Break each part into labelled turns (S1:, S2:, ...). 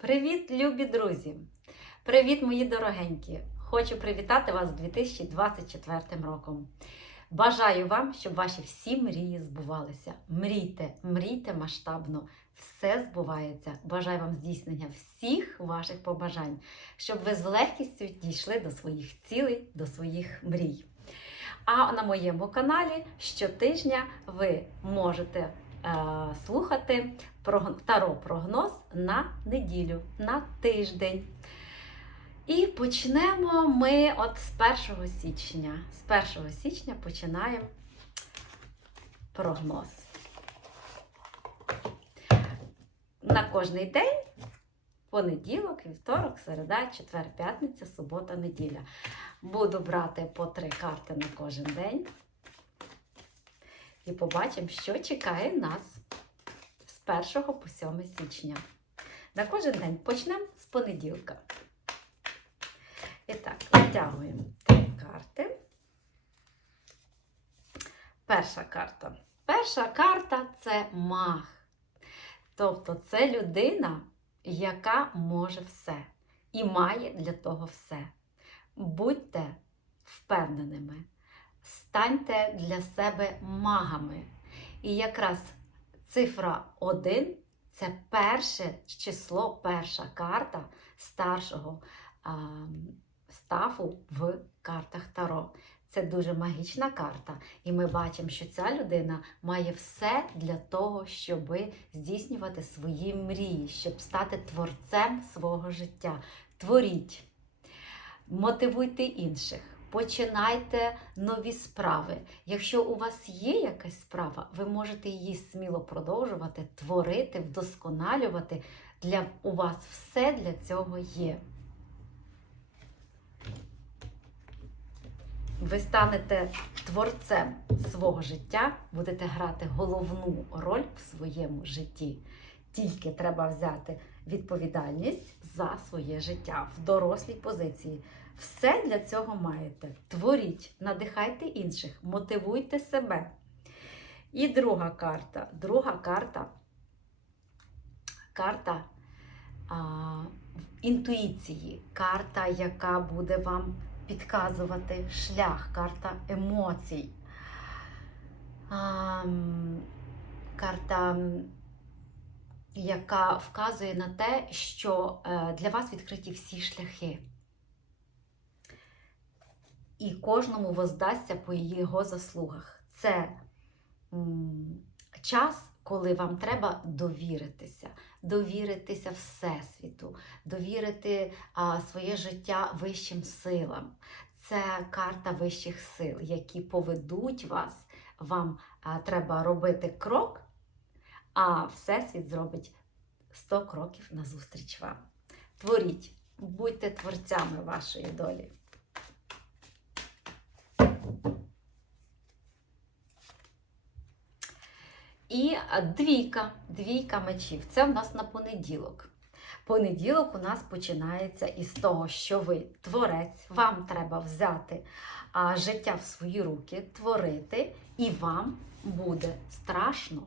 S1: Привіт, любі друзі! Привіт, мої дорогенькі! Хочу привітати вас з 2024 роком. Бажаю вам, щоб ваші всі мрії збувалися. Мрійте, мрійте масштабно, все збувається. Бажаю вам здійснення всіх ваших побажань, щоб ви з легкістю дійшли до своїх цілей, до своїх мрій. А на моєму каналі щотижня ви можете е, слухати прог- таро-прогноз на неділю, на тиждень. І почнемо ми от з 1 січня. З 1 січня починаємо прогноз. На кожний день понеділок, вівторок, середа, четвер, п'ятниця, субота, неділя. Буду брати по три карти на кожен день. І побачимо, що чекає нас з 1 по 7 січня. На кожен день почнемо з понеділка. І так, витягуємо три карти. Перша карта. Перша карта це маг. Тобто це людина, яка може все і має для того все. Будьте впевненими, станьте для себе магами. І якраз цифра 1 це перше число, перша карта старшого а, стафу в картах Таро. Це дуже магічна карта, і ми бачимо, що ця людина має все для того, щоб здійснювати свої мрії, щоб стати творцем свого життя. Творіть, мотивуйте інших, починайте нові справи. Якщо у вас є якась справа, ви можете її сміло продовжувати, творити, вдосконалювати. Для у вас все для цього є. Ви станете творцем свого життя, будете грати головну роль в своєму житті. Тільки треба взяти відповідальність за своє життя в дорослій позиції. Все для цього маєте. Творіть, надихайте інших, мотивуйте себе. І друга карта. Друга карта карта а, інтуїції, карта, яка буде вам підказувати шлях, карта емоцій. А, карта, яка вказує на те, що е, для вас відкриті всі шляхи. І кожному воздасться по його заслугах. Це час, коли вам треба довіритися, довіритися Всесвіту, довірити а, своє життя вищим силам. Це карта вищих сил, які поведуть вас. Вам а, треба робити крок, а Всесвіт зробить 100 кроків назустріч вам. Творіть, будьте творцями вашої долі. І двійка, двійка мечів. Це в нас на понеділок. Понеділок у нас починається із того, що ви творець, вам треба взяти а, життя в свої руки, творити, і вам буде страшно.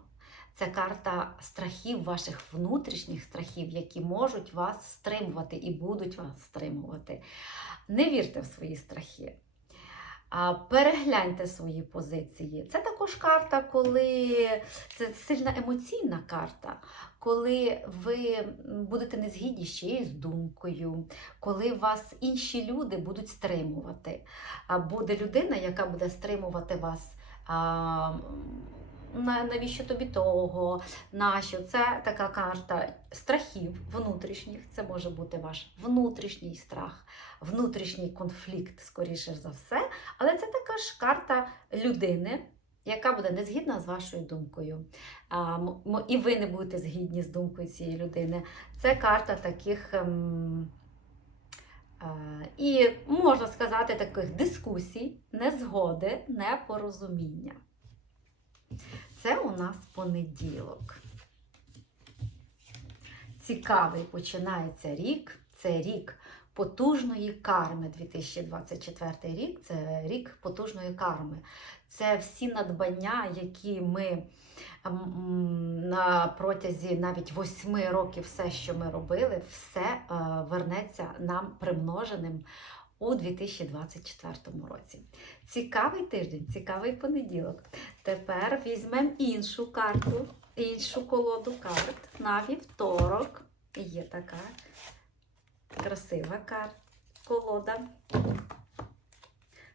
S1: Це карта страхів, ваших внутрішніх страхів, які можуть вас стримувати і будуть вас стримувати. Не вірте в свої страхи. Перегляньте свої позиції. Це також карта, коли це сильна емоційна карта, коли ви будете не згідні з чиєюсь думкою, коли вас інші люди будуть стримувати. Буде людина, яка буде стримувати вас. Навіщо тобі того, нащо? Це така карта страхів внутрішніх. Це може бути ваш внутрішній страх, внутрішній конфлікт, скоріше за все. Але це також карта людини, яка буде не згідна з вашою думкою. І ви не будете згідні з думкою цієї людини. Це карта таких. ем, е, і можна сказати, таких дискусій, незгоди, непорозуміння. Це у нас понеділок. Цікавий починається рік. Це рік, потужної карми. 2024 рік це рік потужної карми. Це всі надбання, які ми на протязі навіть восьми років, все, що ми робили, все е, вернеться нам примноженим у 2024 році. Цікавий тиждень, цікавий понеділок. Тепер візьмемо іншу карту, іншу колоду карт на вівторок. Є така красива карта, колода.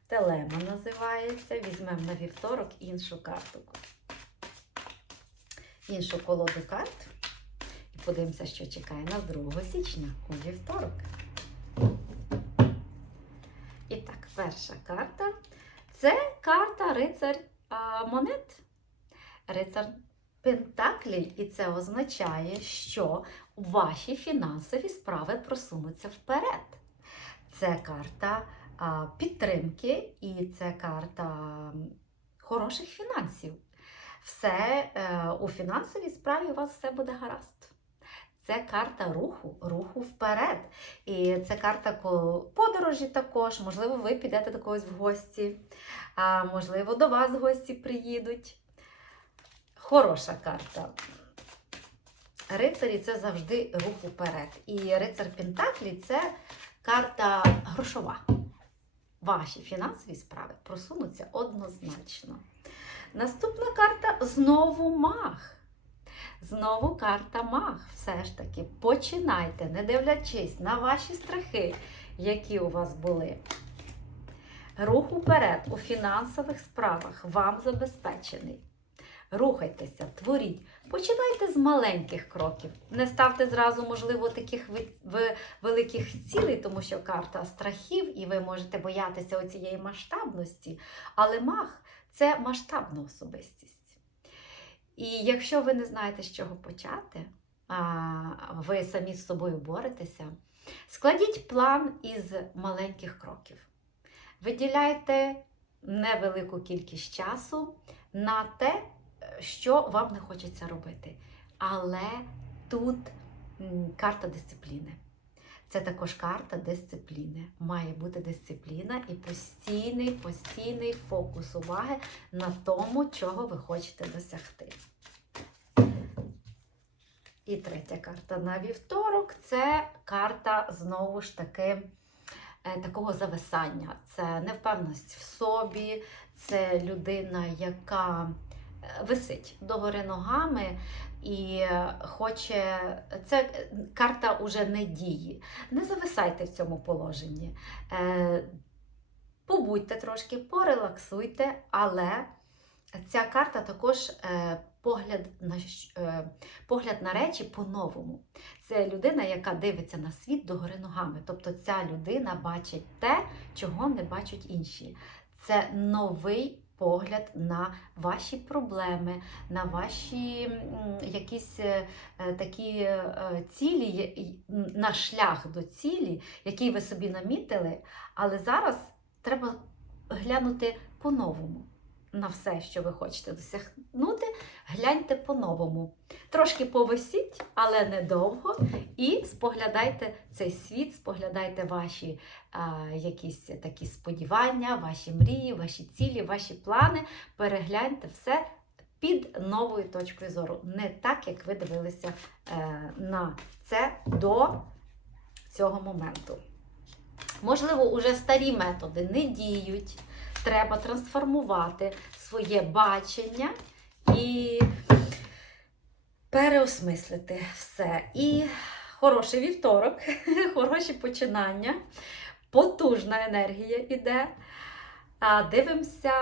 S1: Телема називається. Візьмемо на вівторок іншу карту. Іншу колоду карт. І подивимося, що чекає нас 2 січня у вівторок. Перша карта це карта рицар монет. Рицар Пентаклів, і це означає, що ваші фінансові справи просунуться вперед. Це карта підтримки і це карта хороших фінансів. Все е, у фінансовій справі у вас все буде гаразд. Це карта руху, руху вперед. І це карта подорожі також. Можливо, ви підете до когось в гості, а можливо, до вас гості приїдуть. Хороша карта. Рицарі це завжди рух уперед. І рицар Пентаклі це карта грошова. Ваші фінансові справи просунуться однозначно. Наступна карта знову маг. Знову карта маг. Все ж таки, починайте, не дивлячись на ваші страхи, які у вас були. Рух уперед у фінансових справах вам забезпечений. Рухайтеся, творіть. Починайте з маленьких кроків. Не ставте зразу, можливо, таких великих цілей, тому що карта страхів, і ви можете боятися оцієї масштабності. Але маг це масштабна особистість. І якщо ви не знаєте, з чого почати, а ви самі з собою боретеся, складіть план із маленьких кроків. Виділяйте невелику кількість часу на те, що вам не хочеться робити. Але тут карта дисципліни. Це також карта дисципліни. Має бути дисципліна і постійний, постійний фокус уваги на тому, чого ви хочете досягти. І третя карта на вівторок це карта знову ж таки е, такого зависання. Це невпевненість в собі, це людина, яка е, висить догори ногами і хоче. Це карта уже не дії. Не зависайте в цьому положенні. Е, Побудьте трошки, порелаксуйте, але ця карта також е, погляд на, е, погляд на речі по-новому. Це людина, яка дивиться на світ догори ногами. Тобто ця людина бачить те, чого не бачать інші. Це новий погляд на ваші проблеми, на ваші якісь е, е, такі е, цілі, на шлях до цілі, який ви собі намітили, але зараз треба глянути по-новому на все, що ви хочете досягнути. Гляньте по-новому. Трошки повисіть, але недовго, і споглядайте цей світ, споглядайте ваші а, якісь такі сподівання, ваші мрії, ваші цілі, ваші плани. Перегляньте все під новою точкою зору. Не так, як ви дивилися е, на це до цього моменту. Можливо, уже старі методи не діють. Треба трансформувати своє бачення і переосмислити все. І хороший вівторок, хороші починання, потужна енергія іде. А дивимося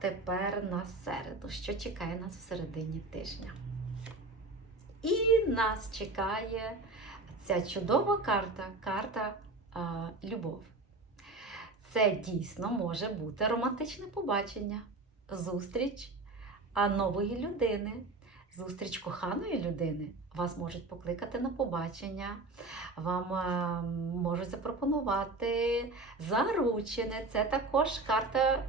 S1: тепер на середу, що чекає нас в середині тижня. І нас чекає ця чудова карта, карта а, любов. Це дійсно може бути романтичне побачення, зустріч нової людини зустріч коханої людини. Вас можуть покликати на побачення, вам е, можуть запропонувати заручене. Це також карта,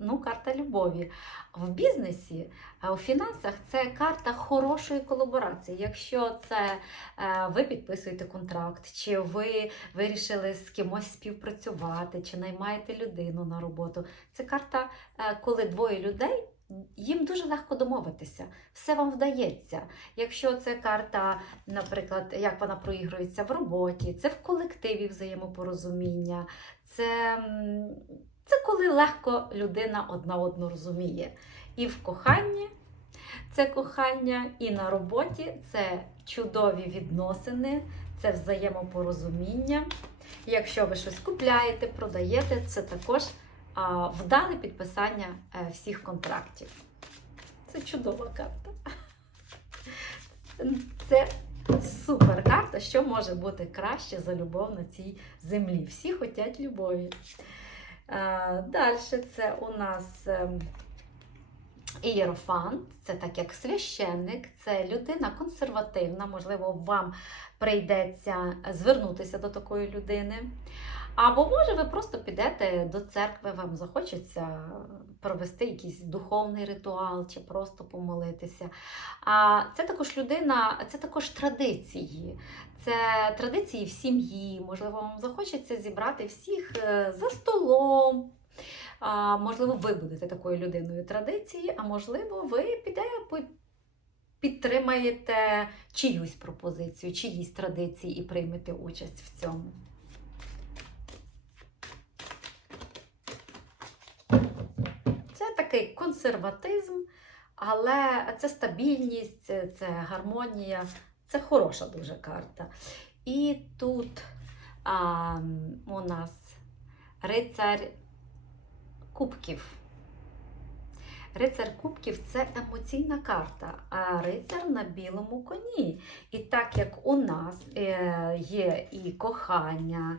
S1: ну, карта любові. В бізнесі, а у фінансах це карта хорошої колаборації. Якщо це е, ви підписуєте контракт, чи ви вирішили з кимось співпрацювати, чи наймаєте людину на роботу. Це карта, е, коли двоє людей. Їм дуже легко домовитися, все вам вдається. Якщо це карта, наприклад, як вона проігрується в роботі, це в колективі взаємопорозуміння, це, це коли легко людина одна одну розуміє. І в коханні це кохання, і на роботі це чудові відносини, це взаємопорозуміння. Якщо ви щось купляєте, продаєте, це також вдале підписання е, всіх контрактів. Це чудова карта. Це супер карта, що може бути краще за любов на цій землі. Всі хочуть любові. Далі це у нас ем, ієрофант, це так як священник, це людина консервативна, можливо, вам прийдеться звернутися до такої людини. Або може ви просто підете до церкви, вам захочеться провести якийсь духовний ритуал чи просто помолитися. А це також людина, це також традиції. Це традиції в сім'ї. Можливо, вам захочеться зібрати всіх е, за столом. А, можливо, ви будете такою людиною традиції, а можливо, ви підете підтримаєте чиюсь пропозицію, чиїсь традиції і приймете участь в цьому. Такий консерватизм, але це стабільність, це, гармонія, це хороша дуже карта. І тут а, у нас рицар кубків. Рицар кубків це емоційна карта, а рицар на білому коні. І так як у нас е, є і кохання,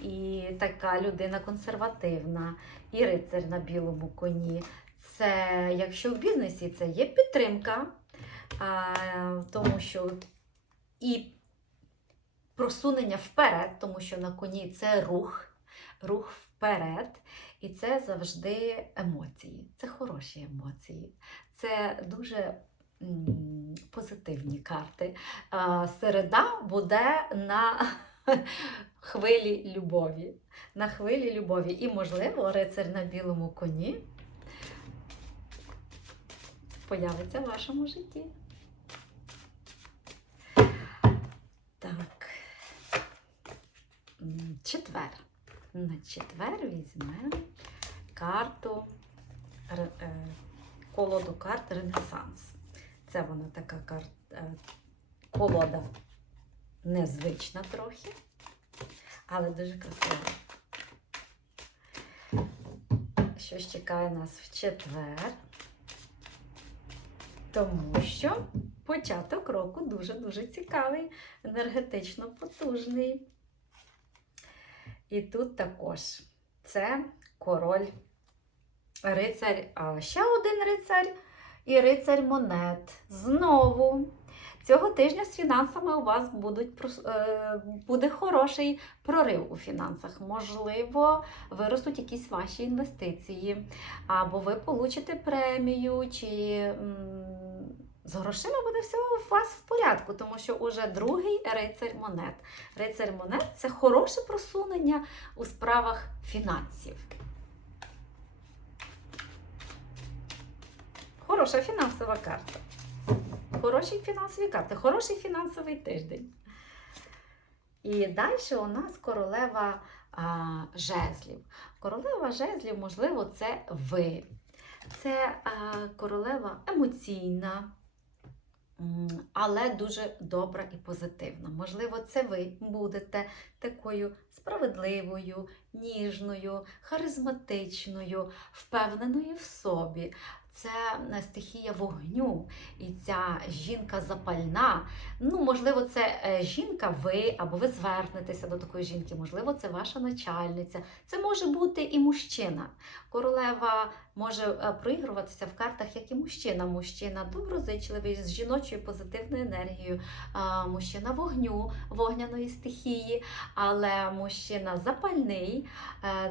S1: і така людина консервативна, і рицар на білому коні. Це, якщо в бізнесі це є підтримка, тому що і просунення вперед, тому що на коні це рух, рух вперед. І це завжди емоції. Це хороші емоції. Це дуже позитивні карти. Середа буде на хвилі любові. На хвилі любові. І, можливо, рицар на білому коні появиться в вашому житті. Так. Четвер. На четвер візьмемо карту, е, колоду карт Ренесанс. Це вона така карта, е, колода незвична трохи, але дуже красива. Що ж чекає нас в четвер? Тому що початок року дуже-дуже цікавий, енергетично потужний. І тут також це король рицар, а ще один рицар і рицар монет. Знову цього тижня з фінансами у вас будуть, е, буде хороший прорив у фінансах. Можливо, виростуть якісь ваші інвестиції, або ви получите премію, чи з грошима буде все у вас в порядку, тому що уже другий рицар монет. Рицар монет це хороше просунення у справах фінансів. Хороша фінансова карта. Хороші фінансові карти, хороший фінансовий тиждень. І далі у нас королева а, жезлів. Королева жезлів, можливо, це ви. Це а, королева емоційна, але дуже добра і позитивна. Можливо, це ви будете такою справедливою, ніжною, харизматичною, впевненою в собі. Це е, стихія вогню, і ця жінка запальна. Ну, можливо, це е, жінка, ви або ви звернетеся до такої жінки, можливо, це ваша начальниця. Це може бути і мужчина. Королева може е, проігруватися в картах як і мужчина. Мужчина доброзичливий, з жіночою позитивною енергією, мужчина вогню, вогняної стихії, але мужчина запальний,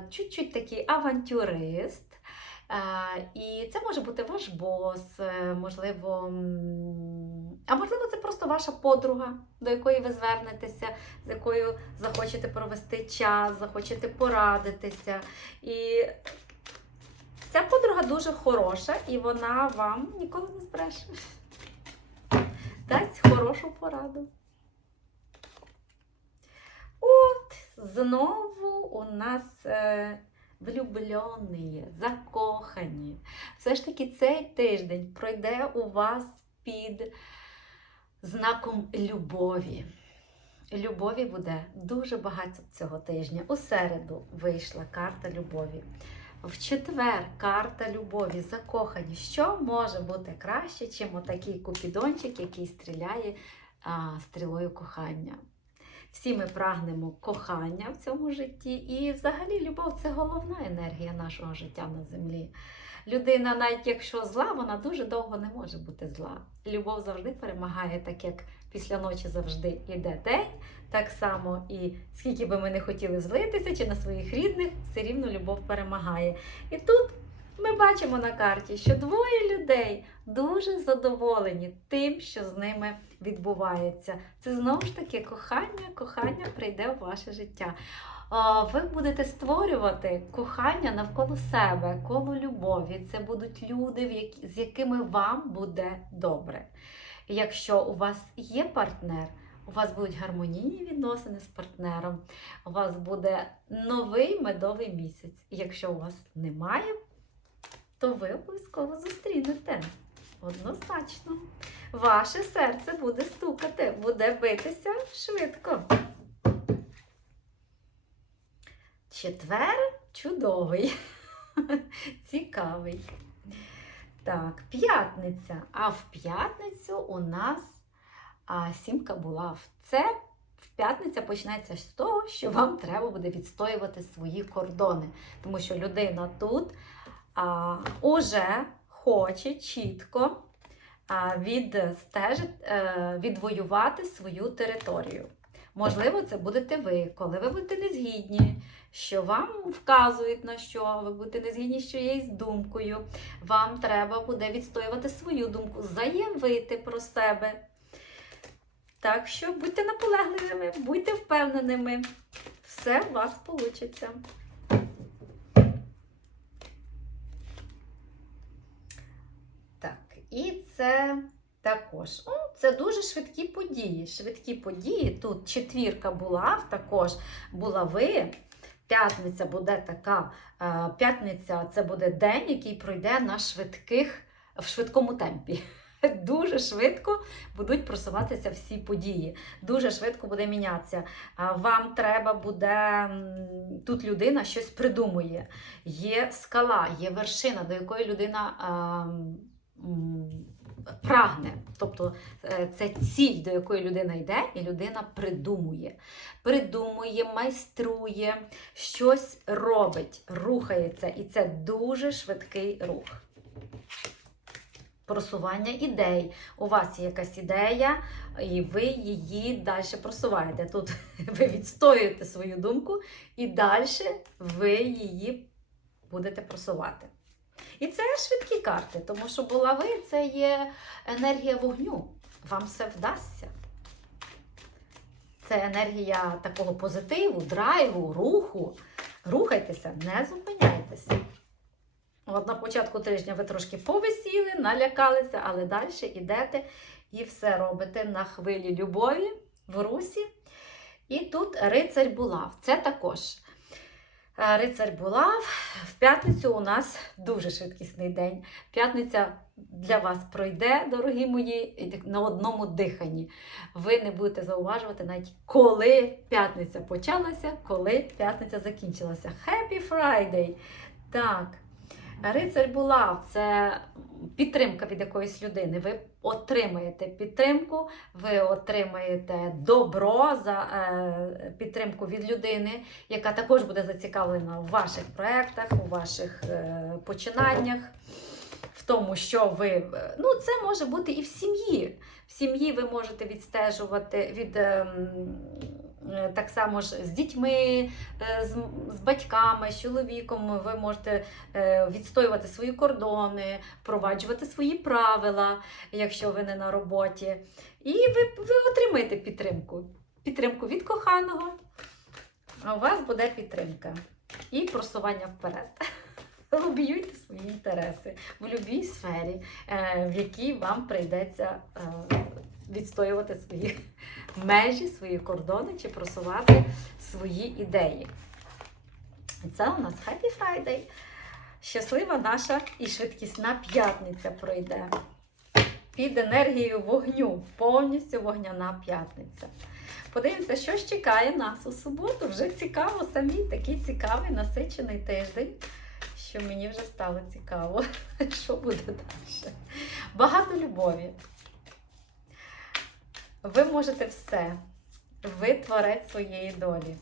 S1: чуть-чуть такий авантюрист. Е, І це може бути ваш бос, е, можливо, а можливо, це просто ваша подруга, до якої ви звернетеся, з якою захочете провести час, захочете порадитися. І ця подруга дуже хороша, і вона вам ніколи не збреше. Дасть хорошу пораду. От, знову у нас е, влюблені, закохані. Все ж таки цей тиждень пройде у вас під знаком любові. Любові буде дуже багато цього тижня. У середу вийшла карта любові. В четвер карта любові, закохані. Що може бути краще, чим отакий купідончик, який стріляє а, стрілою кохання? Всі ми прагнемо кохання в цьому житті, і взагалі любов це головна енергія нашого життя на землі. Людина, навіть якщо зла, вона дуже довго не може бути зла. Любов завжди перемагає, так як після ночі завжди йде день. Так само і скільки би ми не хотіли злитися чи на своїх рідних, все рівно любов перемагає. І тут ми бачимо на карті, що двоє людей дуже задоволені тим, що з ними відбувається. Це знову ж таки кохання, кохання прийде в ваше життя. Ви будете створювати кохання навколо себе, коло любові. Це будуть люди, з якими вам буде добре. Якщо у вас є партнер, у вас будуть гармонійні відносини з партнером, у вас буде новий медовий місяць. Якщо у вас немає, то ви обов'язково зустрінете. Однозначно. Ваше серце буде стукати, буде битися швидко. Четвер чудовий, цікавий. Так, п'ятниця. А в п'ятницю у нас а, сімка булав. Це в п'ятниця почнеться з того, що вам треба буде відстоювати свої кордони. Тому що людина тут уже хоче чітко е, відвоювати свою територію. Можливо, це будете ви, коли ви будете незгідні, що вам вказують на що, ви будете незгідні з чиєюсь думкою. Вам треба буде відстоювати свою думку, заявити про себе. Так що будьте наполегливими, будьте впевненими, все у вас вийде. Так, і це також. О, це дуже швидкі події. Швидкі події. Тут четвірка була, також була ви. П'ятниця буде така. е, П'ятниця це буде день, який пройде на швидких, в швидкому темпі. Дуже швидко будуть просуватися всі події. Дуже швидко буде мінятися. Вам треба буде тут людина щось придумує. Є скала, є вершина, до якої людина а, м, прагне. Тобто е, це ціль, до якої людина йде, і людина придумує. Придумує, майструє, щось робить, рухається. І це дуже швидкий рух. Просування ідей. У вас є якась ідея, і ви її далі просуваєте. Тут ви відстоюєте свою думку, і далі ви її будете просувати. І це швидкі карти, тому що булави це є енергія вогню. Вам все вдасться. Це енергія такого позитиву, драйву, руху. Рухайтеся, не зупиняйтеся. От на початку тижня ви трошки повисіли, налякалися, але далі йдете і все робите на хвилі любові в русі. І тут рицарь булав. Це також рицарь булав. В п'ятницю у нас дуже швидкісний день. П'ятниця для вас пройде, дорогі мої, на одному диханні. Ви не будете зауважувати навіть, коли п'ятниця почалася, коли п'ятниця закінчилася. Happy Friday! Так. Рицарь булав це підтримка від якоїсь людини. Ви отримаєте підтримку, ви отримаєте добро за е, підтримку від людини, яка також буде зацікавлена у ваших проєктах, у ваших е, починаннях, в тому, що ви. е, Ну, це може бути і в сім'ї. В сім'ї ви можете відстежувати від. Е, Так само ж з дітьми, е, з, з батьками, з чоловіком ви можете е, відстоювати свої кордони, впроваджувати свої правила, якщо ви не на роботі. І ви, ви отримаєте підтримку. Підтримку від коханого, а у вас буде підтримка і просування вперед. Лобіюйте свої інтереси в будь-якій сфері, в якій вам прийдеться відстоювати свої межі, свої кордони чи просувати свої ідеї. І Це у нас Happy Friday. Щаслива наша і швидкісна п'ятниця пройде. Під енергією вогню, повністю вогняна п'ятниця. Подивимося, що ж чекає нас у суботу. Вже цікаво, самі такий цікавий насичений тиждень, що мені вже стало цікаво, що буде далі. Багато любові. Ви можете все. Ви творець своєї долі.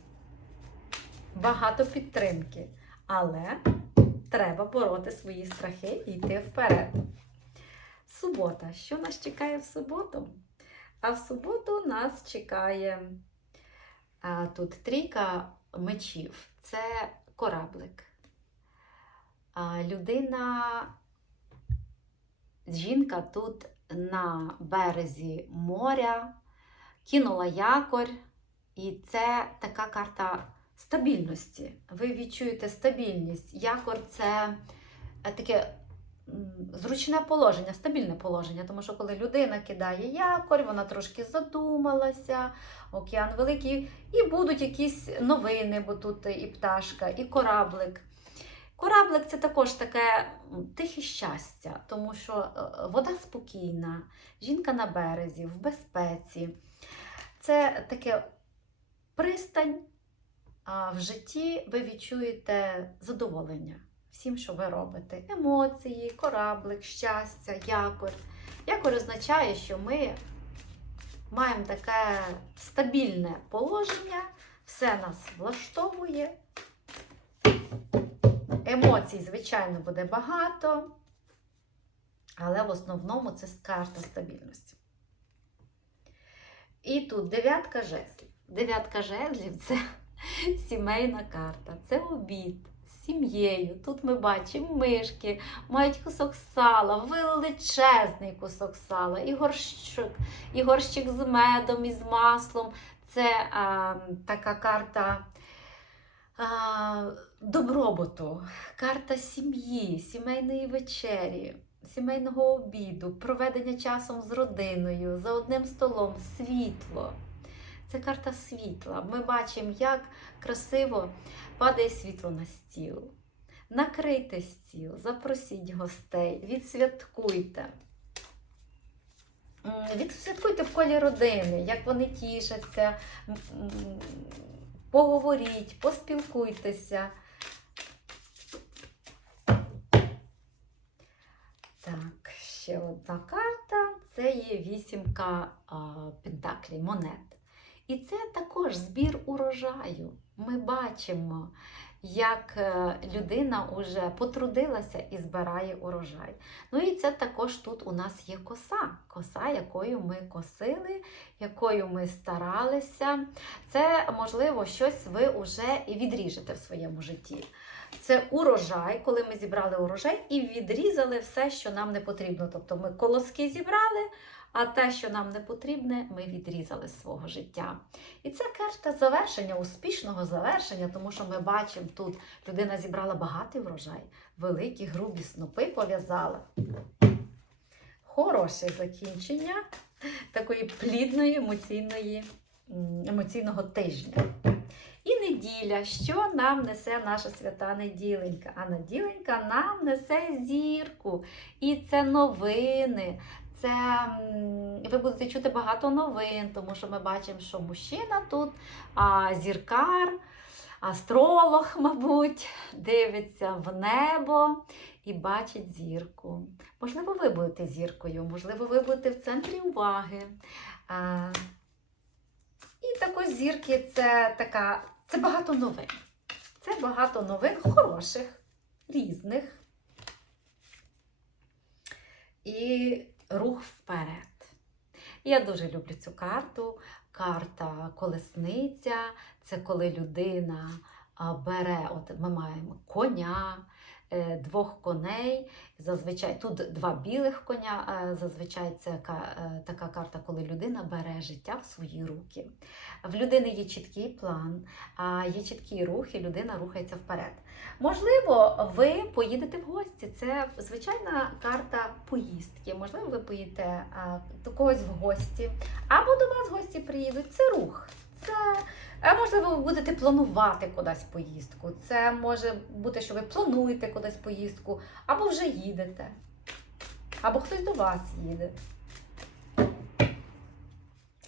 S1: Багато підтримки. Але треба бороти свої страхи і йти вперед. Субота. Що нас чекає в суботу? А в суботу нас чекає а, тут трійка мечів. Це кораблик. А, людина, жінка тут на березі моря, кинула якорь, і це така карта стабільності. Ви відчуєте стабільність. Якор це е, таке зручне положення, стабільне положення, тому що коли людина кидає якорь, вона трошки задумалася, океан великий, і будуть якісь новини, бо тут і пташка, і кораблик. Кораблик це також таке тихе щастя, тому що е, вода спокійна, жінка на березі, в безпеці. Це таке пристань, а в житті ви відчуєте задоволення всім, що ви робите. Емоції, кораблик, щастя, якорь. Якорь означає, що ми маємо таке стабільне положення, все нас влаштовує. Емоцій, звичайно, буде багато, але в основному це карта стабільності. І тут дев'ятка жезлів. Дев'ятка жезлів це сімейна карта, це обід з сім'єю. Тут ми бачимо мишки, мають кусок сала, величезний кусок сала, і горщик, і горщик з медом, і з маслом. Це а, така карта добробуту, карта сім'ї, сімейної вечері, сімейного обіду, проведення часом з родиною, за одним столом, світло. Це карта світла. Ми бачимо, як красиво падає світло на стіл. Накрийте стіл, запросіть гостей, відсвяткуйте. Відсвяткуйте в колі родини, як вони тішаться, поговоріть, поспілкуйтеся. Так, ще одна карта це є вісімка пентаклів, монет. І це також збір урожаю. Ми бачимо, як е, людина вже потрудилася і збирає урожай. Ну і це також тут у нас є коса, коса, якою ми косили, якою ми старалися. Це, можливо, щось ви вже і відріжете в своєму житті. Це урожай, коли ми зібрали урожай і відрізали все, що нам не потрібно. Тобто ми колоски зібрали, а те, що нам не потрібне, ми відрізали з свого життя. І це карта завершення, успішного завершення, тому що ми бачимо тут людина зібрала багатий врожай, великі грубі снопи пов'язала. Хороше закінчення такої плідної емоційної, емоційного тижня. І неділя, що нам несе наша свята неділенька? А неділенька нам несе зірку. І це новини. Це ви будете чути багато новин, тому що ми бачимо, що мужчина тут, а зіркар. астролог, мабуть, дивиться в небо і бачить зірку. Можливо, ви будете зіркою, можливо, ви будете в центрі уваги. І також зірки це така, це багато новин. Це багато новин хороших, різних. І рух вперед. Я дуже люблю цю карту. Карта колесниця це коли людина бере, от ми маємо коня, двох коней. Зазвичай тут два білих коня. е, Зазвичай це е, така карта, коли людина бере життя в свої руки. В людини є чіткий план, є чіткий рух, і людина рухається вперед. Можливо, ви поїдете в гості. Це звичайна карта поїздки. Можливо, ви поїдете до когось в гості, або до вас гості приїдуть. Це рух. Це можливо, ви будете планувати кудись поїздку. Це може бути, що ви плануєте кудись поїздку, або вже їдете, або хтось до вас їде.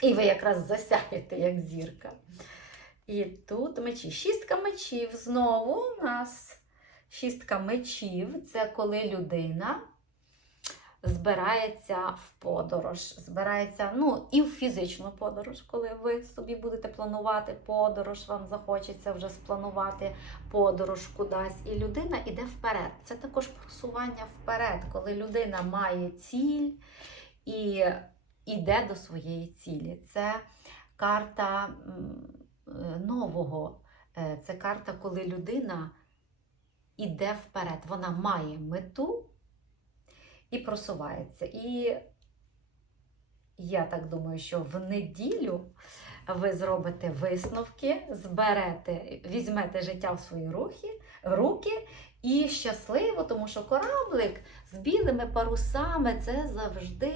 S1: І ви якраз засяєте, як зірка. І тут мечі. Шістка мечів. Знову у нас шістка мечів це коли людина збирається в подорож. Збирається ну, і в фізичну подорож, коли ви собі будете планувати подорож, вам захочеться вже спланувати подорож кудись. І людина йде вперед. Це також просування вперед, коли людина має ціль і йде до своєї цілі. Це карта е, нового. Е, Це карта, коли людина іде вперед. Вона має мету і просувається. І я так думаю, що в неділю ви зробите висновки, зберете, візьмете життя в свої рухи, руки і щасливо, тому що кораблик з білими парусами це завжди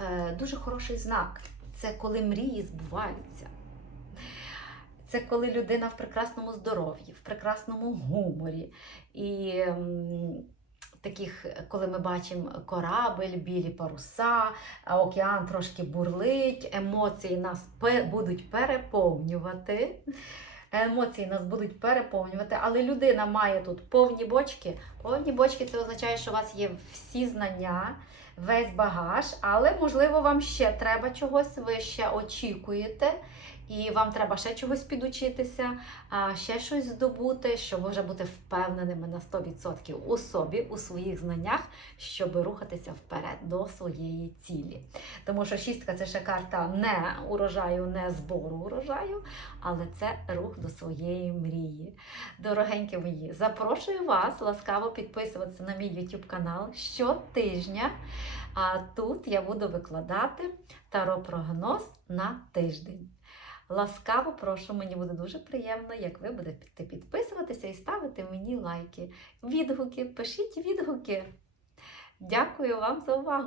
S1: е, дуже хороший знак. Це коли мрії збуваються. Це коли людина в прекрасному здоров'ї, в прекрасному гуморі. І таких, коли ми бачимо корабель, білі паруса, океан трошки бурлить, емоції нас будуть переповнювати. Емоції нас будуть переповнювати, але людина має тут повні бочки. Повні бочки це означає, що у вас є всі знання, весь багаж, але можливо вам ще треба чогось, ви ще очікуєте, і вам треба ще чогось підучитися, ще щось здобути, щоб вже бути впевненими на 100% у собі, у своїх знаннях, щоб рухатися вперед до своєї цілі. Тому що шістка це ще карта не урожаю, не збору урожаю, але це рух до своєї мрії. Дорогенькі мої, запрошую вас ласкаво підписуватися на мій YouTube канал щотижня. А тут я буду викладати таро-прогноз на тиждень. Ласкаво прошу, мені буде дуже приємно, як ви будете підписуватися і ставити мені лайки. Відгуки, пишіть відгуки. Дякую вам за увагу!